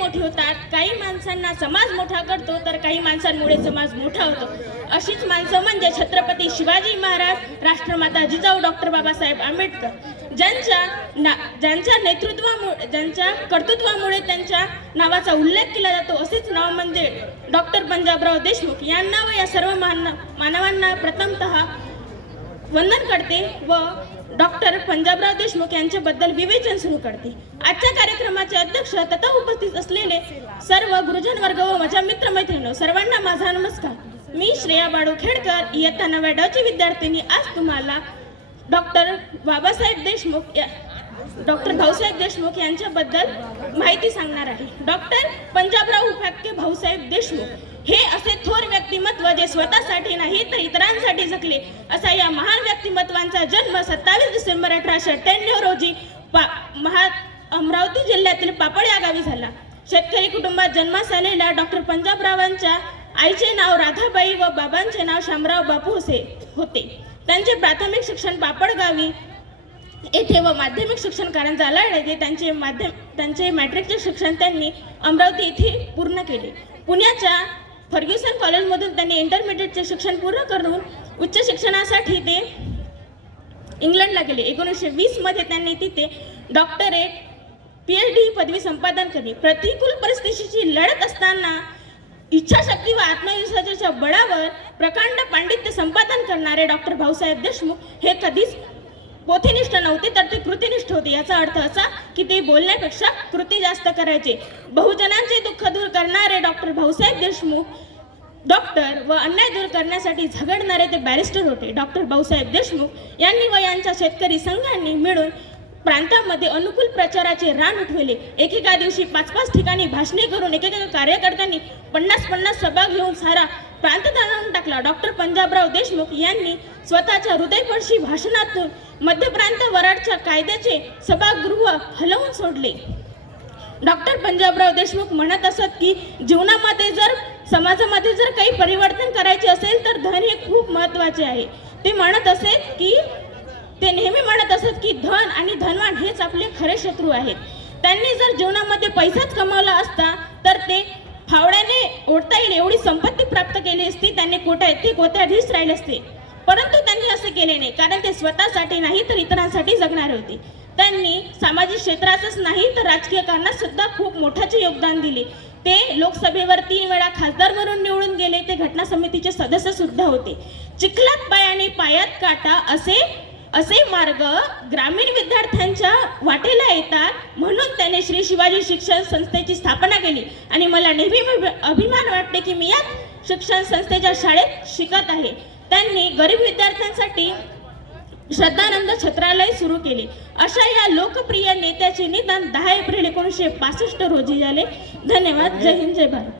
मोठी होतात. काही माणसांना समाज मोठा करतो तर काही माणसांमुळे समाज मोठा होतो. अशीच माणसं म्हणजे छत्रपती शिवाजी महाराज, राष्ट्रमाता जिजाऊ डॉक्टर बाबासाहेब आंबेडकर, ज्यांच्या नेतृत्वामुळे, ज्यांच्या कर्तृत्वामुळे त्यांच्या नावाचा उल्लेख केला जातो. असेच नाव म्हणजे डॉक्टर पंजाबराव देशमुख यांना व या सर्व मानवांना प्रथमतः वंदन करते व डॉक्टर पंजाबराव देशमुख यांच्याबद्दल विवेचन सुरू करते. आजच्या कार्यक्रमाचे अध्यक्ष तथा उपस्थित असलेले सर्व गुरुजन वर्ग व माझ्या मित्रमैत्रिणी सर्वांना माझा नमस्कार. मी श्रेया बाळू खेडकर, इयत्ता 9वी ची विद्यार्थिनी. आज तुम्हाला डॉक्टर भाऊसाहेब देशमुख यांच्याबद्दल माहिती सांगणार आहे. डॉक्टर पंजाबराव उपाख्य भाऊसाहेब देशमुख हे असे थोर व्यक्तिमत्व जे स्वतःसाठी नाही तर इतरांसाठी जगले. असा या महान व्यक्तिमत्वांचा जन्म 27 डिसेंबर 1898 रोजी अमरावती जिल्ह्यातील पापड या गावी झाला. शेतकरी कुटुंबात जन्मास आलेल्या डॉक्टर पंजाबरावांच्या आईचे नाव राधाबाई व बाबांचे नाव शामराव बापू होते. त्यांचे प्राथमिक शिक्षण पापड गावी येथे व माध्यमिक शिक्षण कारंजा येथे त्यांचे मॅट्रिकचे शिक्षण त्यांनी अमरावती येथे पूर्ण केले. पुण्याच्या फर्ग्युसन कॉलेजमधून त्यांनी इंटरमिडिएटचे शिक्षण पूर्ण करून उच्च शिक्षणासाठी ते इंग्लंडला गेले. 1920 मध्ये त्यांनी तिथे डॉक्टरेट PhD ही पदवी संपादन केली. प्रतिकूल परिस्थितीची लढत असताना इच्छाशक्ती व आत्मविश्वासाच्या बळावर प्रकांड पांडित्य संपादन करणारे डॉक्टर भाऊसाहेब देशमुख हे कधीच पोथीनिष्ठ नव्हते तर ते कृतीनिष्ठ होते. याचा अर्थ असा की ते बोलण्यापेक्षा कृती जास्त करायचे. बहुजनांचे दुःख दूर करणारे डॉक्टर भाऊसाहेब देशमुख डॉक्टर व अन्याय दूर करण्यासाठी झगडणारे ते बॅरिस्टर होते. डॉक्टर भाऊसाहेब देशमुख यांनी व यांच्या शेतकरी संघांनी मिळून प्रांतामध्ये अनुकूल प्रचाराचे रान उठवले. एकेका दिवशी 5-5 ठिकाणी भाषणे करून एकेका कार्यकर्त्यांनी 50-50 सभा घेऊन सारा प्रांत ताणून टाकला. डॉक्टर पंजाबराव देशमुख यांनी स्वतःच्या हृदयस्पर्शी भाषणातून मध्य प्रांत वराडच्या कायद्याचे सभागृह हलवून सोडले. डॉक्टर पंजाबराव देशमुख म्हणत असत की जीवनामध्ये जर समाजामध्ये जर काही परिवर्तन करायचे असेल तर धन हे खूप महत्त्वाचे आहे. ते नेहमी म्हणत असत की धन आणि धनवान हेच आपले खरे शत्रू आहेत. त्यांनी जर जीवनामध्ये पैसाच कमावला असता तर ते फावड्याने ओढता येईल एवढी संपत्ती प्राप्त केली असती. त्यांनी कोट्याधीश राहिले असते. परंतु त्यांनी असे केले नाही, कारण ते स्वतःसाठी नाही तर इतरांसाठी जगणारे होते. त्यांनी सामाजिक क्षेत्रातच नाही तर राजकीय कारणात सुद्धा खूप मोठाचे योगदान दिले. ते लोकसभेवर 3 वेळा खासदार म्हणून निवडून गेले. ते घटना समितीचे सदस्य सुद्धा होते. चिखलात पाय आणि पायात काटा असे मार्ग ग्रामीण विद्यार्थ्यांच्या वाटेला येतात, म्हणून त्याने श्री शिवाजी शिक्षण संस्थेची स्थापना केली. आणि मला नेहमी अभिमान वाटते की मी या शिक्षण संस्थेच्या शाळेत शिकत आहे. त्यांनी गरीब विद्यार्थ्यांसाठी श्रद्धानंद छत्रालय सुरू केले. अशा या लोकप्रिय नेत्याचे निधन 10 एप्रिल 1965 रोजी झाले. धन्यवाद. जय हिंद, जय भारत.